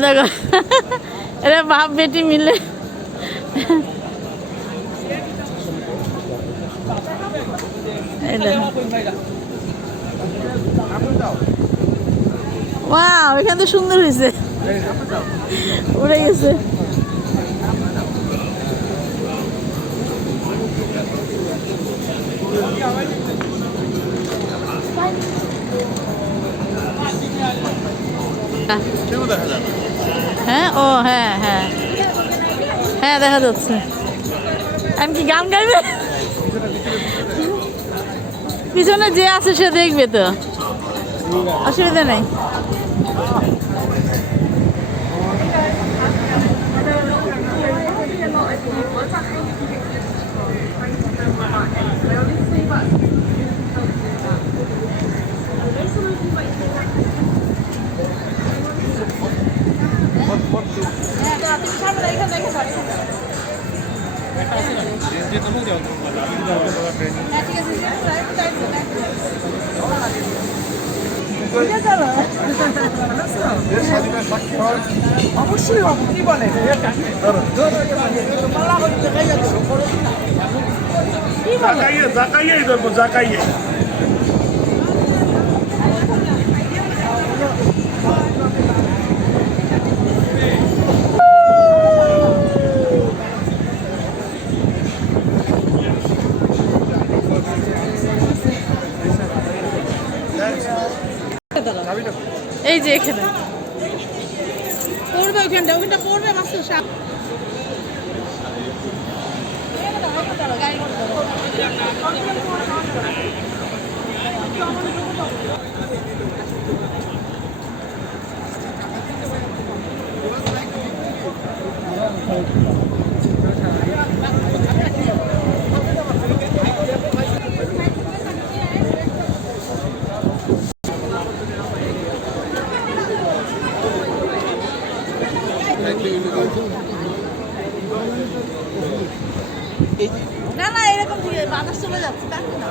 দেখো। এরা বাপ বেটি মিলে। দেখো। এখানে তো সুন্দর হয়েছে। উড়ে গেছে। হ্যাঁ? ও হ্যাঁ হ্যাঁ। হ্যাঁ দেখা যাচ্ছে। আমি কি গান গাইবে? পিছনে যে আছে সে দেখবে তো। অসুবিধা নেই। অবশ্যই হবো কি বলে জাকাইয়ে জাকাইয়েই ধরবো জাকাইয়ে এই যে এখানে। পড়বে ওখানটা ওখানটা পড়বে মাস্টার সাপ না না এরকম থেকে বাতাস চলে যাচ্ছে কাটবে না?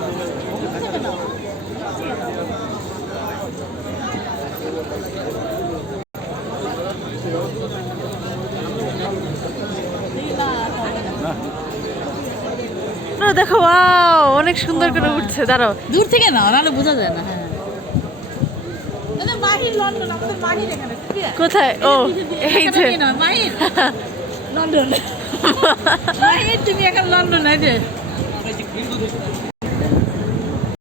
দেখো ওয়াও অনেক সুন্দর করে উঠছে দাঁড়াও। দূর থেকে না নাহলে বোঝা যায় না হ্যাঁ। কোথায়? ও এই যে। লন্ডন। তুমি এখন লন্ডন এই যে।